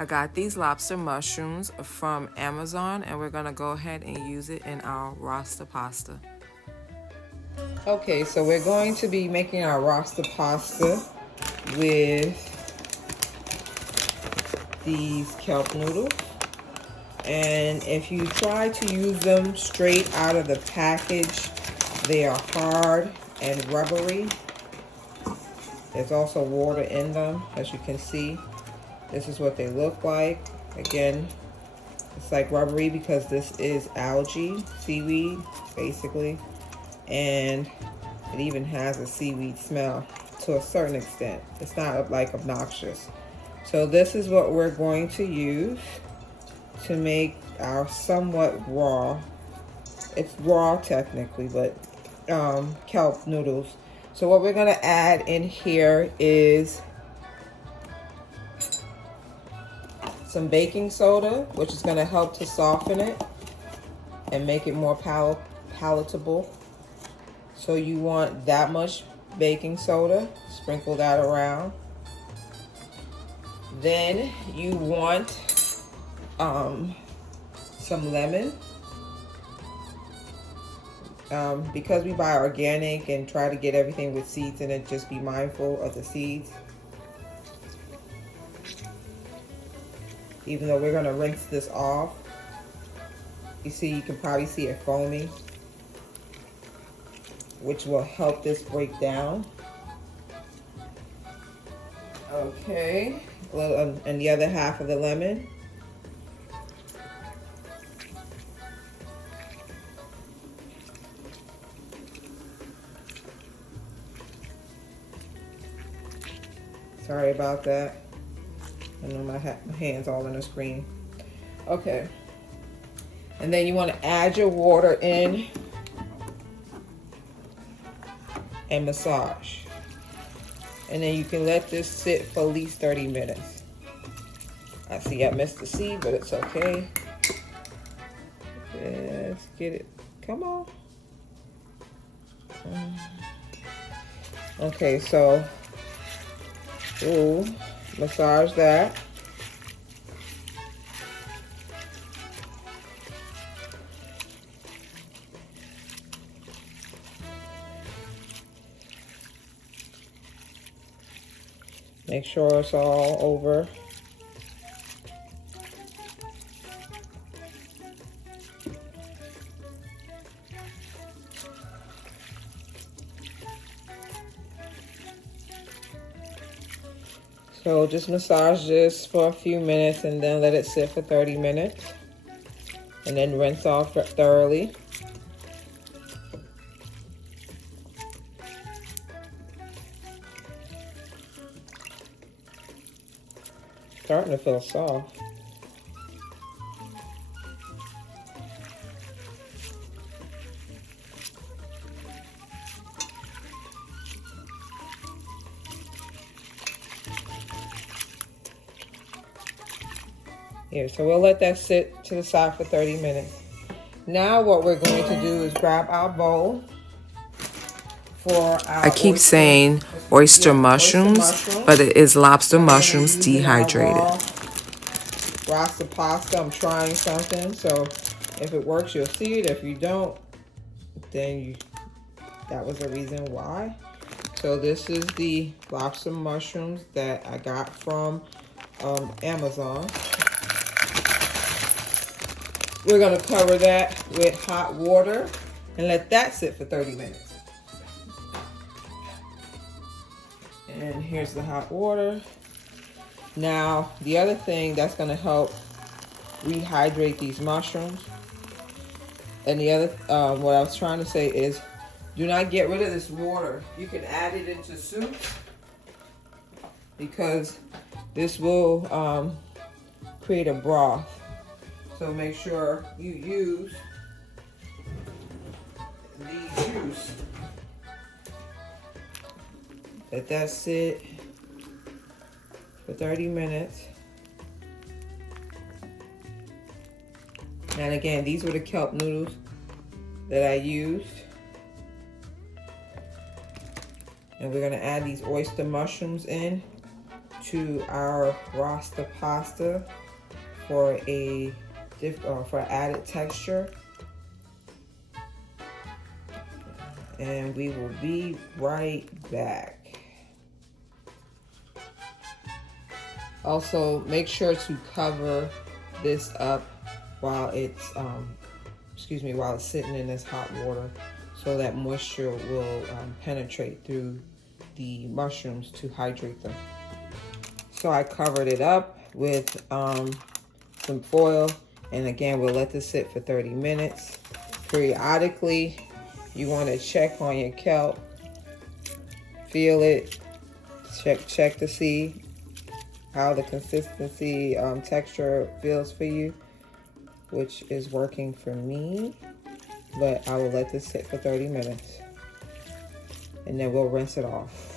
I got these lobster mushrooms from Amazon, and we're gonna go ahead and use it in our Rasta pasta. Okay, so we're going to be making our Rasta pasta with these kelp noodles. And if you try to use them straight out of the package, they are hard and rubbery. There's also water in them, as you can see. This is what they look like. Again, it's like rubbery because this is algae, seaweed, basically. And it even has a seaweed smell to a certain extent. It's not like obnoxious. So this is what we're going to use to make our somewhat raw, it's raw technically, but kelp noodles. So what we're gonna add in here is some baking soda, which is gonna help to soften it and make it more palatable. So you want that much baking soda, sprinkle that around. Then you want some lemon. Because we buy organic and try to get everything with seeds in it, just be mindful of the seeds. Even though we're gonna rinse this off. You see, you can probably see it foaming, which will help this break down. Okay, and the other half of the lemon. Sorry about that. I know my hand's all in the screen. Okay. And then you want to add your water in and massage. And then you can let this sit for at least 30 minutes. I see I missed the seed, but it's okay. Let's get it. Come on. Okay, so massage that. Make sure it's all over. So just massage this for a few minutes and then let it sit for 30 minutes. And then rinse off thoroughly. Starting to feel soft. Here, so we'll let that sit to the side for 30 minutes. Now what we're going to do is grab our bowl for our I keep saying oyster mushrooms, but it is lobster mushrooms dehydrated. Rasta pasta, I'm trying something, so if it works, you'll see it. If you don't, then that was the reason why. So this is the lobster mushrooms that I got from Amazon. We're gonna cover that with hot water and let that sit for 30 minutes. And here's the hot water. Now, the other thing that's gonna help rehydrate these mushrooms, and the other, what I was trying to say is, do not get rid of this water. You can add it into soup because this will create a broth. So make sure you use the juice. Let that sit for 30 minutes. And again, these were the kelp noodles that I used. And we're gonna add these oyster mushrooms in. to our Rasta pasta for for added texture. And we will be right back. Also, make sure to cover this up while it's while it's sitting in this hot water, so that moisture will penetrate through the mushrooms to hydrate them. So I covered it up with some foil, and again, we'll let this sit for 30 minutes. Periodically, you want to check on your kelp, feel it, check to see how the consistency, texture feels for you, which is working for me. But I will let this sit for 30 minutes, and then we'll rinse it off.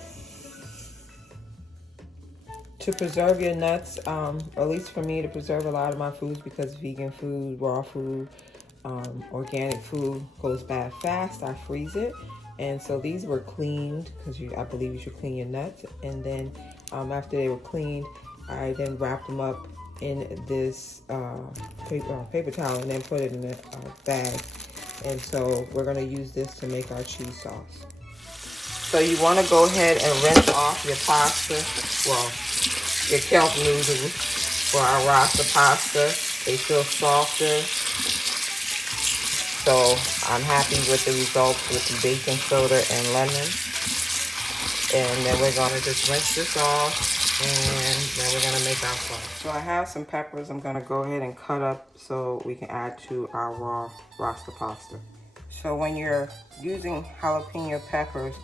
To preserve your nuts, or at least for me, to preserve a lot of my foods, because vegan food, raw food, organic food goes bad fast, I freeze it. And so these were cleaned, because I believe you should clean your nuts. And then after they were cleaned, I then wrapped them up in this paper towel and then put it in a bag. And so we're going to use this to make our cheese sauce. So you want to go ahead and rinse off your pasta, well, your kelp noodles for our Rasta pasta. They feel softer. So I'm happy with the results with the baking soda and lemon. And then we're going to just rinse this off, and then we're going to make our sauce. So I have some peppers I'm going to go ahead and cut up so we can add to our raw Rasta pasta. So when you're using jalapeno peppers,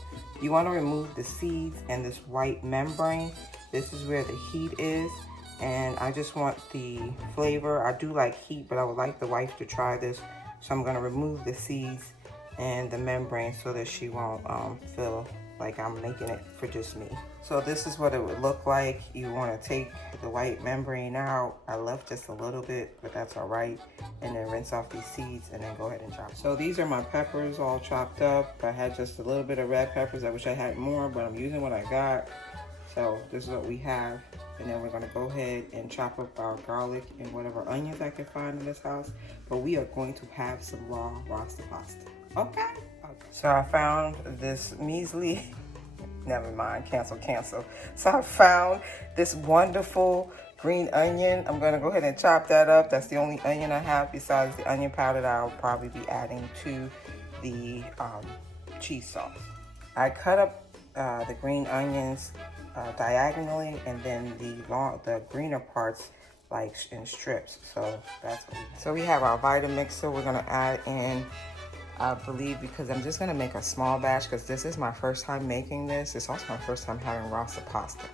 you want to remove the seeds and this white membrane. This is where the heat is, and I just want the flavor. I do like heat, but I would like the wife to try this. So I'm going to remove the seeds and the membrane so that she won't feel like I'm making it for just me. So this is what it would look like. You want to take the white membrane out. I left just a little bit, but that's all right. And then rinse off these seeds and then go ahead and chop. So these are my peppers all chopped up. I had just a little bit of red peppers. I wish I had more, but I'm using what I got. So this is what we have. And then we're going to go ahead and chop up our garlic and whatever onions I can find in this house. But we are going to have some raw Rasta pasta. Okay? So I found this measly, never mind, cancel. So I found this wonderful green onion. I'm going to go ahead and chop that up. That's the only onion I have besides the onion powder that I'll probably be adding to the cheese sauce. I cut up the green onions diagonally, and then the greener parts like in strips. So that's what we have. So we have our Vitamixer. We're going to add in, I believe, because I'm just going to make a small batch because this is my first time making this. It's also my first time having Rasta pasta.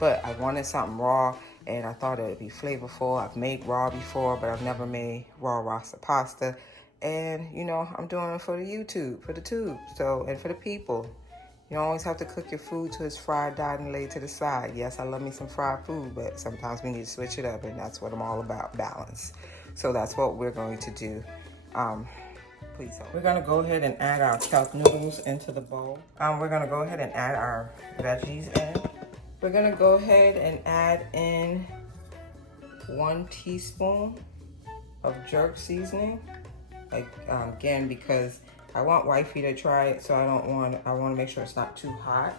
But I wanted something raw, and I thought it would be flavorful. I've made raw before, but I've never made raw Rasta pasta. And, you know, I'm doing it for the YouTube, for the tube, so, and for the people. You always have to cook your food till it's fried, dyed, and laid to the side. Yes, I love me some fried food, but sometimes we need to switch it up, and that's what I'm all about, balance. So that's what we're going to do. Please hold. We're going to go ahead and add our kelp noodles into the bowl. We're going to go ahead and add our veggies in. We're going to go ahead and add in 1 teaspoon of jerk seasoning. Again, because I want wifey to try it, so I want to make sure it's not too hot.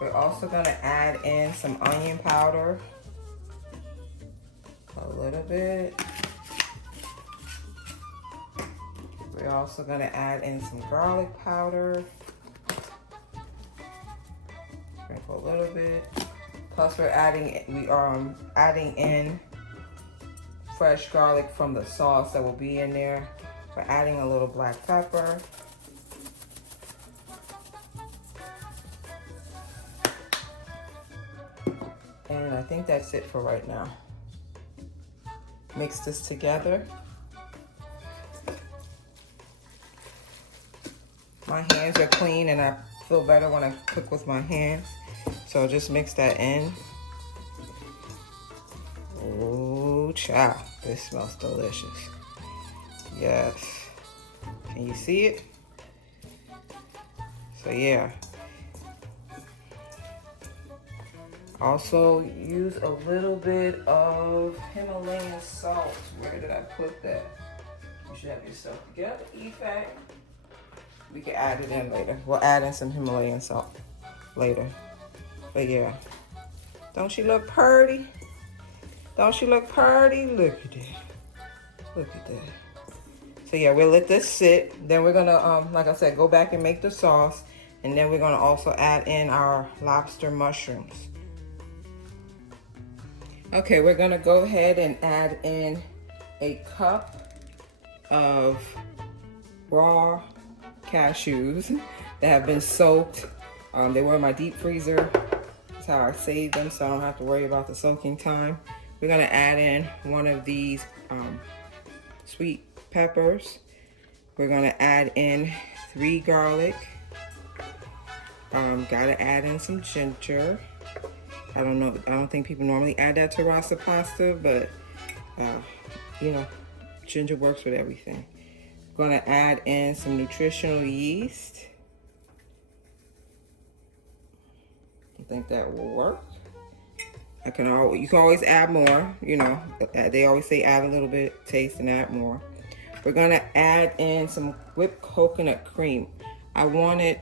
We're also going to add in some onion powder, a little bit. We're also going to add in some garlic powder, sprinkle a little bit. Plus we're adding in fresh garlic from the sauce that will be in there. We're adding a little black pepper. And I think that's it for right now. Mix this together. My hands are clean and I feel better when I cook with my hands. So just mix that in. Oh, child, this smells delicious. Yes. Can you see it? So yeah. Also use a little bit of Himalayan salt. Where did I put that? You should have yourself together. Effect. We can add it in later. We'll add in some Himalayan salt later. But yeah. Don't she look pretty? Don't she look pretty? Look at that. Look at that. So yeah, we'll let this sit. Then we're gonna, like I said, go back and make the sauce. And then we're gonna also add in our lobster mushrooms. Okay, we're gonna go ahead and add in a cup of raw cashews that have been soaked. They were in my deep freezer. That's how I save them, so I don't have to worry about the soaking time. We're gonna add in one of these sweet peppers. We're gonna add in 3 garlic. Gotta add in some ginger. I don't know, I don't think people normally add that to Rasta pasta, but you know, ginger works with everything. Gonna add in some nutritional yeast. I think that will work. You can always add more, you know. They always say add a little bit, taste and add more. We're gonna add in some whipped coconut cream. I wanted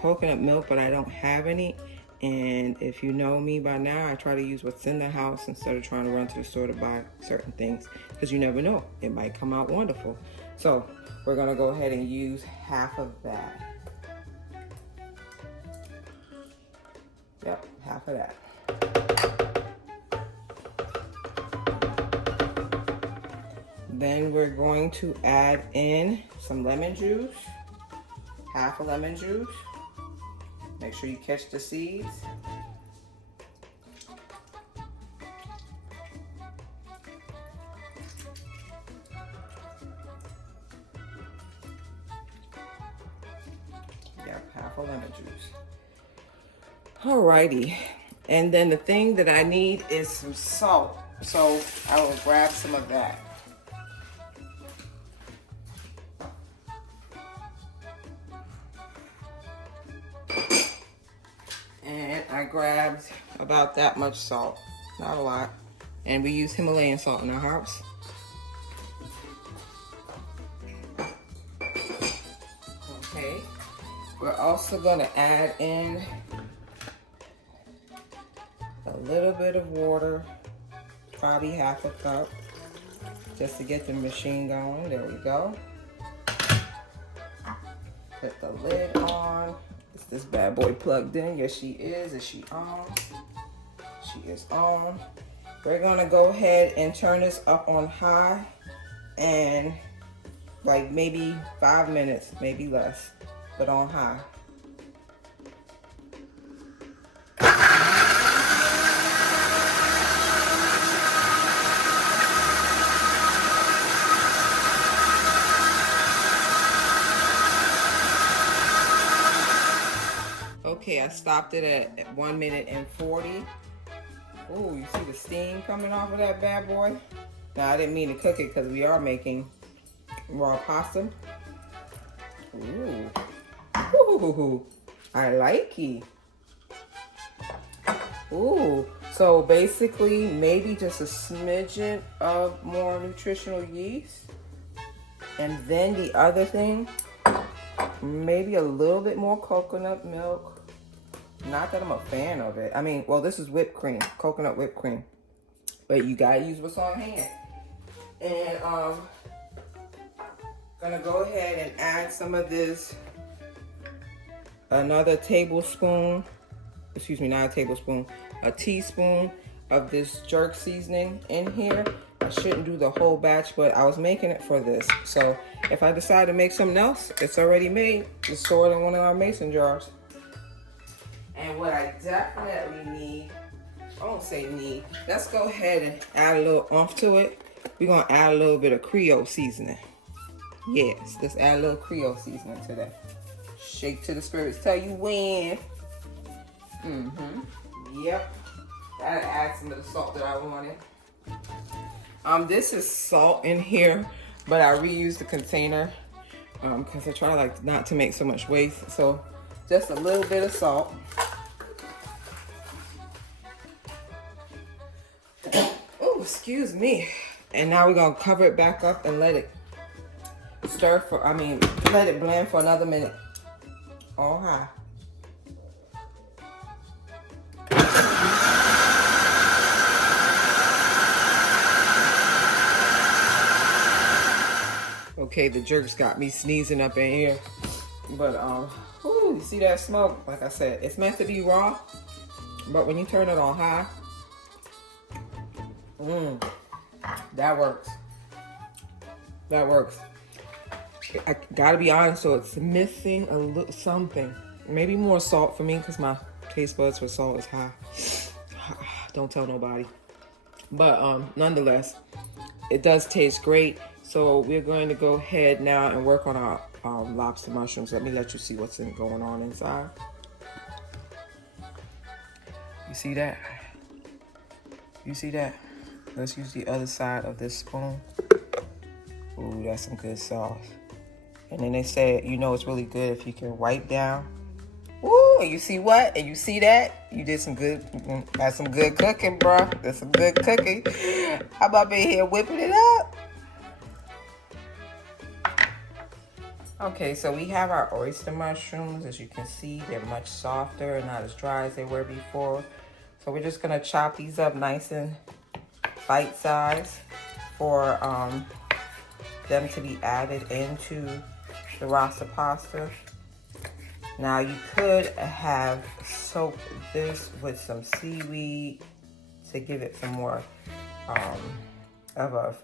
coconut milk, but I don't have any. And if you know me by now, I try to use what's in the house instead of trying to run to the store to buy certain things, because you never know, it might come out wonderful. So we're gonna go ahead and use half of that. Yep, half of that. Then we're going to add in some lemon juice, half a lemon juice. Make sure you catch the seeds. Yep, half a lemon juice. Alrighty, and then the thing that I need is some salt. So I will grab some of that. And I grabbed about that much salt, not a lot. And we use Himalayan salt in our house. Okay, we're also gonna add in a little bit of water, probably half a cup, just to get the machine going. There we go. Put the lid on. Is this bad boy plugged in? Yes, she is. Is she on? She is on. We're gonna go ahead and turn this up on high and like maybe 5 minutes, maybe less, but on high. Okay, I stopped it at 1 minute and 40. Oh, you see the steam coming off of that bad boy? Now, I didn't mean to cook it because we are making raw pasta. Ooh. Ooh, I like it. Ooh, so basically maybe just a smidgen of more nutritional yeast. And then the other thing, maybe a little bit more coconut milk. Not that I'm a fan of it. I mean, well, this is whipped cream, coconut whipped cream. But you gotta use what's on hand. And gonna go ahead and add some of this, another tablespoon, excuse me, not a tablespoon, a teaspoon of this jerk seasoning in here. I shouldn't do the whole batch, but I was making it for this. So if I decide to make something else, it's already made. Just store it in one of our mason jars. And what I definitely need, I won't say need, let's go ahead and add a little oomph to it. We're gonna add a little bit of Creole seasoning. Yes, let's add a little Creole seasoning to that. Shake till the spirits tell you when. Yep. Gotta add some of the salt that I wanted. This is salt in here, but I reused the container because I try like not to make so much waste. So just a little bit of salt. Excuse me. And now we're gonna cover it back up and let it let it blend for another minute. On high. Okay, the jerks got me sneezing up in here. But you see that smoke? Like I said, it's meant to be raw, but when you turn it on high, that works. That works. I gotta be honest, so it's missing a little something. Maybe more salt for me because my taste buds for salt is high. Don't tell nobody. But nonetheless, it does taste great. So we're going to go ahead now and work on our lobster mushrooms. Let me let you see what's going on inside. You see that? You see that? Let's use the other side of this spoon. Ooh, that's some good sauce. And then they said, you know, it's really good if you can wipe down. Ooh, and you see what? And you see that? You did some good, that's some good cooking, bro. That's some good cooking. I'm up in here whipping it up. Okay, so we have our oyster mushrooms. As you can see, they're much softer and not as dry as they were before. So we're just gonna chop these up nice and bite size for them to be added into the Rasta pasta. Now you could have soaked this with some seaweed to give it some more of a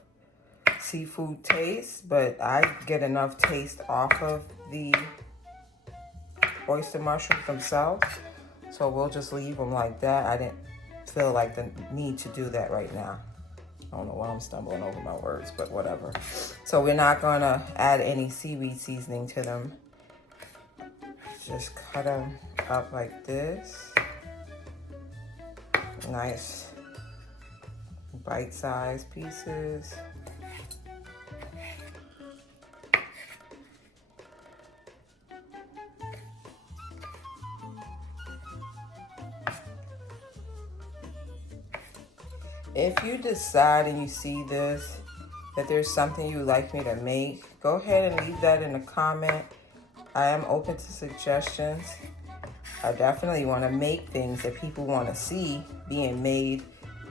seafood taste, but I get enough taste off of the oyster mushrooms themselves, so we'll just leave them like that. I didn't feel like the need to do that right now. I don't know why I'm stumbling over my words, but whatever. So we're not gonna add any seaweed seasoning to them. Just cut them up like this. Nice bite-sized pieces. If you decide and you see this, that there's something you'd like me to make, go ahead and leave that in a comment. I am open to suggestions. I definitely want to make things that people want to see being made.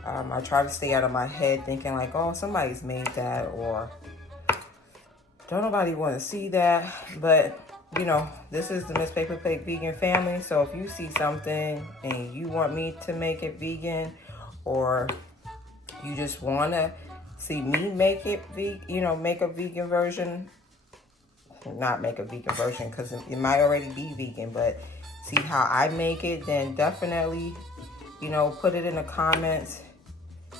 I try to stay out of my head thinking like, oh, somebody's made that, or don't nobody want to see that. But, you know, this is the Miss Paper Plate Vegan family. So if you see something and you want me to make it vegan, or you just want to see me make it make a vegan version, not make a vegan version because it might already be vegan, but see how I make it, then definitely, you know, put it in the comments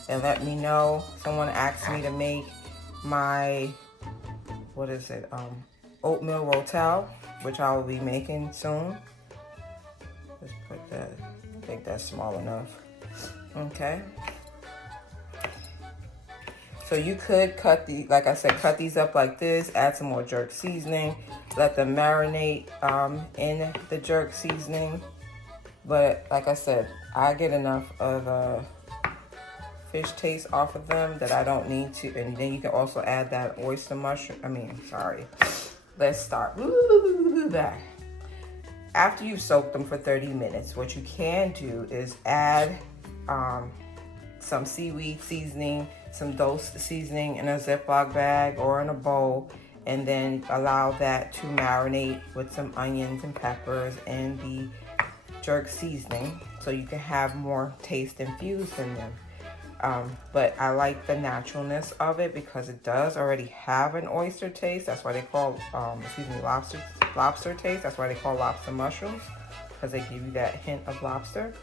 and let me know. Someone asked me to make my, what is it, oatmeal rotel, which I will be making soon. Let's put that, I think that's small enough. Okay. So you could cut like I said, cut these up like this, add some more jerk seasoning, let them marinate in the jerk seasoning. But like I said, I get enough of a fish taste off of them that I don't need to. And then you can also add that oyster mushroom. Let's start. Back. After you've soaked them for 30 minutes, what you can do is add some seaweed seasoning, some dose seasoning in a Ziploc bag or in a bowl, and then allow that to marinate with some onions and peppers and the jerk seasoning so you can have more taste infused in them. But I like the naturalness of it because it does already have an oyster taste. That's why they call, lobster taste. That's why they call lobster mushrooms, because they give you that hint of lobster.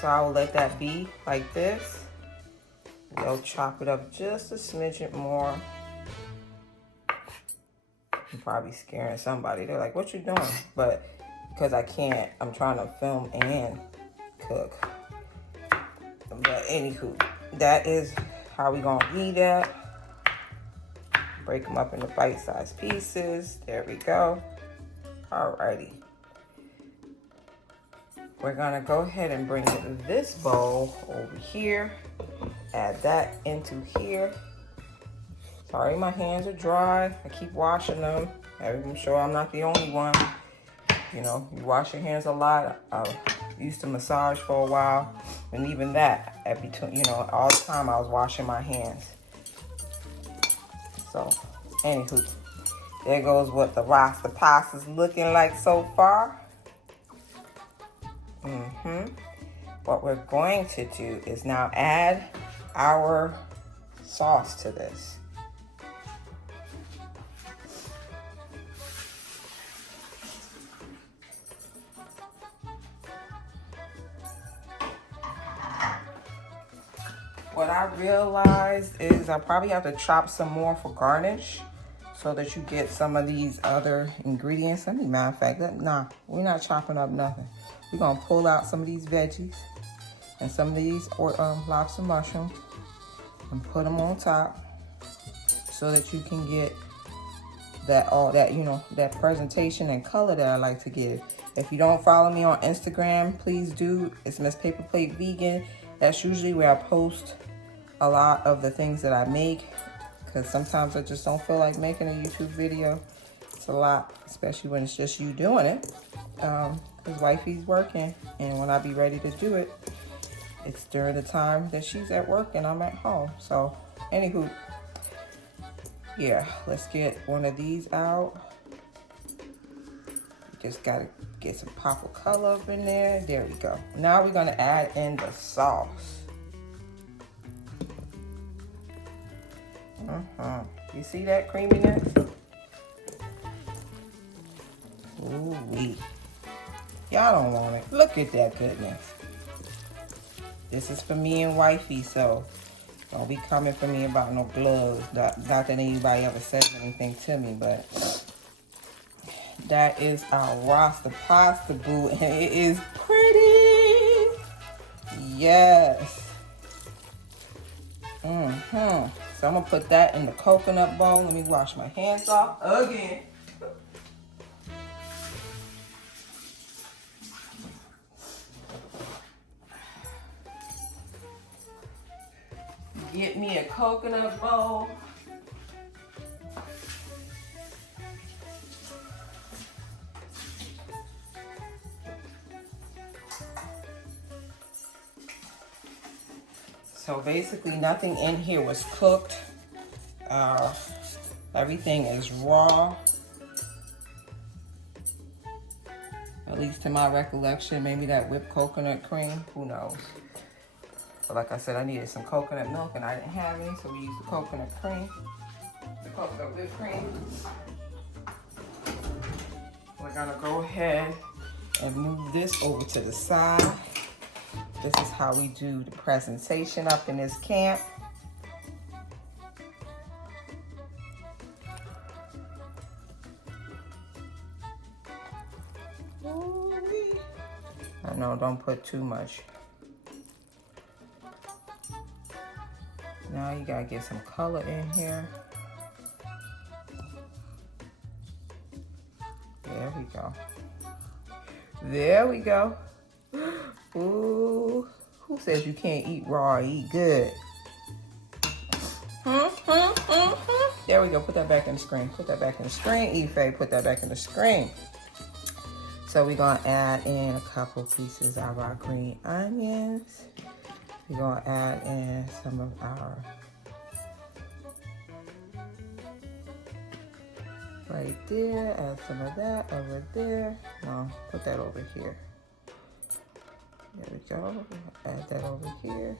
So I will let that be like this. We'll chop it up just a smidgen more. I'm probably scaring somebody. They're like, what you doing? But because I can't, I'm trying to film and cook. But anywho, that is how we gonna eat that. Break them up into bite-sized pieces. There we go. Alrighty. we're gonna go ahead and bring this bowl over here. Add that into here. Sorry, my hands are dry. I keep washing them. I'm sure I'm not the only one. You know, you wash your hands a lot. I used to massage for a while, and even that, at between, you know, all the time I was washing my hands. So, anywho, there goes what the Rasta Pasta is looking like so far. What we're going to do is now add our sauce to this. What I realized is I probably have to chop some more for garnish so that you get some of these other ingredients. Matter of fact, nah, we're not chopping up nothing. We're gonna pull out some of these veggies and some of these lobster mushrooms and put them on top so that you can get that presentation and color that I like to give. If you don't follow me on Instagram, please do. It's Miss Paper Plate Vegan. That's usually where I post a lot of the things that I make, because sometimes I just don't feel like making a YouTube video. It's a lot, especially when it's just you doing it, because wifey's working, and when I be ready to do it, it's during the time that she's at work and I'm at home. So anywho, yeah, let's get one of these out. Just gotta get some pop of color up in there. There we go. Now we're gonna add in the sauce. You see that creaminess? Ooh-wee. Y'all don't want it. Look at that goodness. This is for me and wifey, so don't be coming for me about no gloves. Not that anybody ever says anything to me, but that is our Rasta Pasta, boo, and it is pretty. Yes. So I'm gonna put that in the coconut bowl. Let me wash my hands off again. Get me a coconut bowl. So basically nothing in here was cooked. Everything is raw. At least to my recollection, maybe that whipped coconut cream, who knows. But like I said, I needed some coconut milk and I didn't have any, so we used the coconut cream, the coconut whipped cream. We're gonna go ahead and move this over to the side. This is how we do the presentation up in this camp. I know, don't put too much. Now you gotta get some color in here. There we go. There we go. Ooh, who says you can't eat raw or eat good? There we go. Put that back in the screen. Put that back in the screen, Ife. Put that back in the screen. So we're gonna add in a couple pieces of our green onions. We're gonna add in some of our right there. Add some of that over there. No, put that over here. There we go. Add that over here.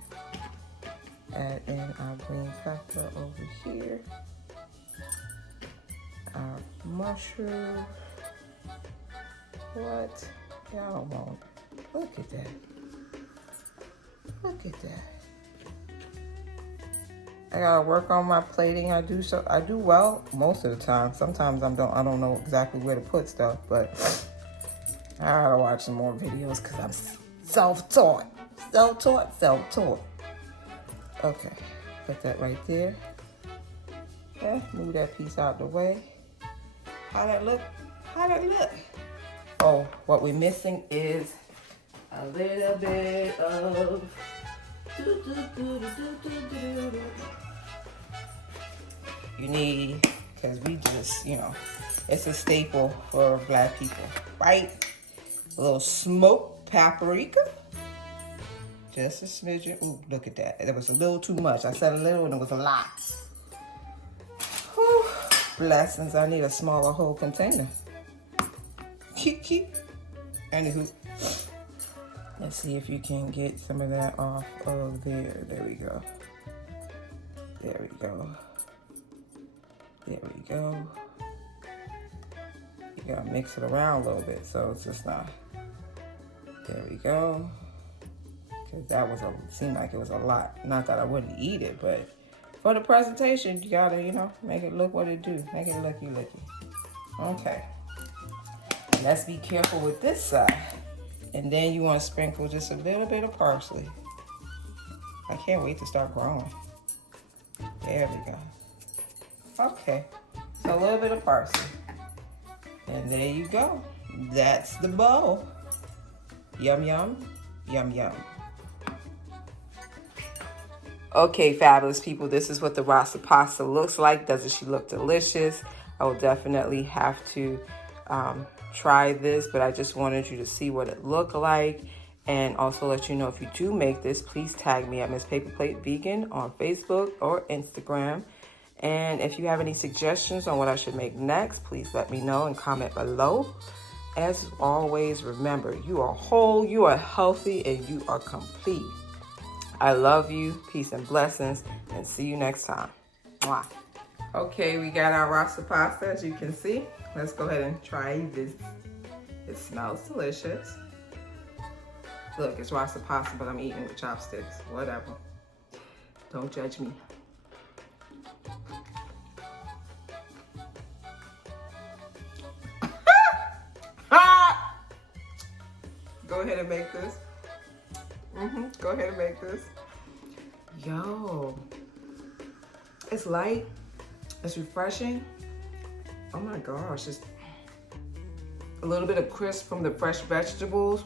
Add in our green pepper over here. Our mushroom. What? Y'all won't. Look at that. Look at that. I gotta work on my plating. I do well most of the time. Sometimes I don't know exactly where to put stuff, but I gotta watch some more videos because I'm self-taught. Self-taught. Okay, put that right there. Okay, move that piece out the way. How that look? Oh, what we're missing is a little bit of you need, because we just, you know, it's a staple for black people, right? A little smoked paprika. Just a smidgen. Ooh, look at that. It was a little too much. I said a little and it was a lot. Whew. Blessings. I need a smaller whole container. Anywho, let's see if you can get some of that off of there. There we go. There we go. There we go. You gotta mix it around a little bit so it's just not. There we go. Cause that was seemed like it was a lot. Not that I wouldn't eat it, but for the presentation, you gotta, you know, make it look what it do. Make it looky. Okay. Let's be careful with this side. And then you want to sprinkle just a little bit of parsley. I can't wait to start growing. There we go. Okay, so a little bit of parsley. And there you go. That's the bowl. Yum, yum, yum, yum. Okay, fabulous people, this is what the Rasta pasta looks like. Doesn't she look delicious? I will definitely have to try this, but I just wanted you to see what it looked like. And also let you know, if you do make this, please tag me at Miss Paper Plate Vegan on Facebook or Instagram. And if you have any suggestions on what I should make next, please let me know and comment below. As always, remember, you are whole, you are healthy, and you are complete. I love you. Peace and blessings, and see you next time. Mwah. Okay, we got our Rasta pasta, as you can see. Let's go ahead and try this. It smells delicious. Look, it's Rasta pasta, but I'm eating it with chopsticks. Whatever. Don't judge me. Go ahead and make this. Go ahead and make this. Yo, it's light. It's refreshing. Oh my gosh, it's a little bit of crisp from the fresh vegetables.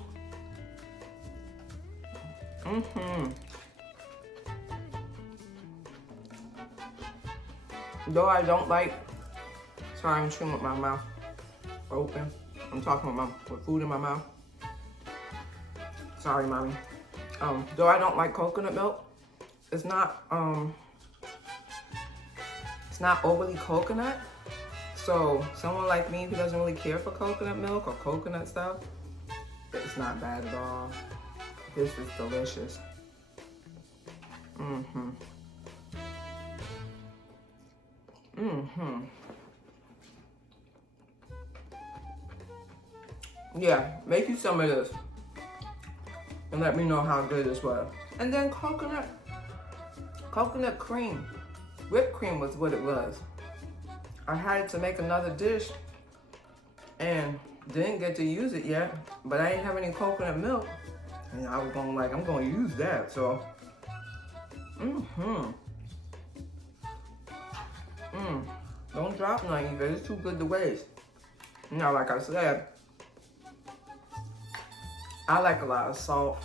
Though I don't like, sorry, I'm chewing with my mouth open. I'm talking with food in my mouth. Sorry, mommy. Though I don't like coconut milk, it's not overly coconut. So someone like me who doesn't really care for coconut milk or coconut stuff, it's not bad at all. This is delicious. Yeah, make you some of this and let me know how good this was. And then coconut cream, whipped cream was what it was. I had to make another dish and didn't get to use it yet, but I didn't have any coconut milk. And I was going like, I'm going to use that, so. Don't drop nothing either, it's too good to waste. Now, like I said, I like a lot of salt.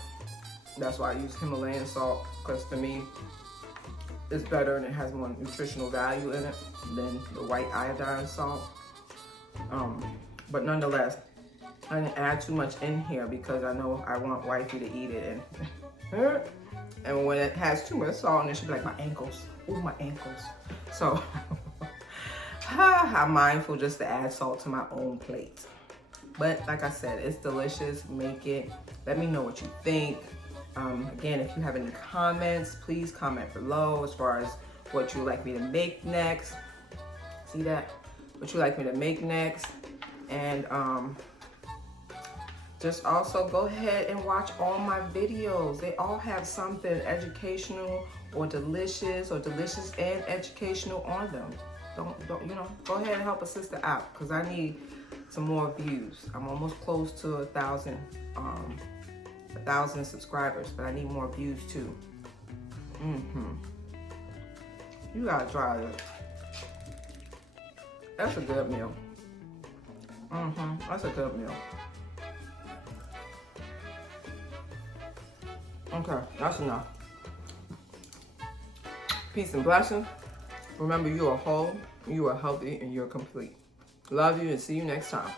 That's why I use Himalayan salt, because to me, it's better and it has more nutritional value in it than the white iodine salt. But nonetheless, I didn't add too much in here because I know I want wifey to eat it. And when it has too much salt in it, she'll be like, my ankles. Oh, my ankles. So I'm mindful just to add salt to my own plate. But like I said, it's delicious. Make it. Let me know what you think. Again, if you have any comments, please comment below as far as what you would like me to make next. See that? What you like me to make next. And just also go ahead and watch all my videos. They all have something educational or delicious and educational on them. Don't you know, go ahead and help a sister out, because I need some more views. I'm almost close to 1,000 subscribers, but I need more views too. You gotta try it. That's a good meal. That's a good meal. Okay, that's enough. Peace and blessings. Remember, you are whole, you are healthy, and you're complete. Love you and see you next time.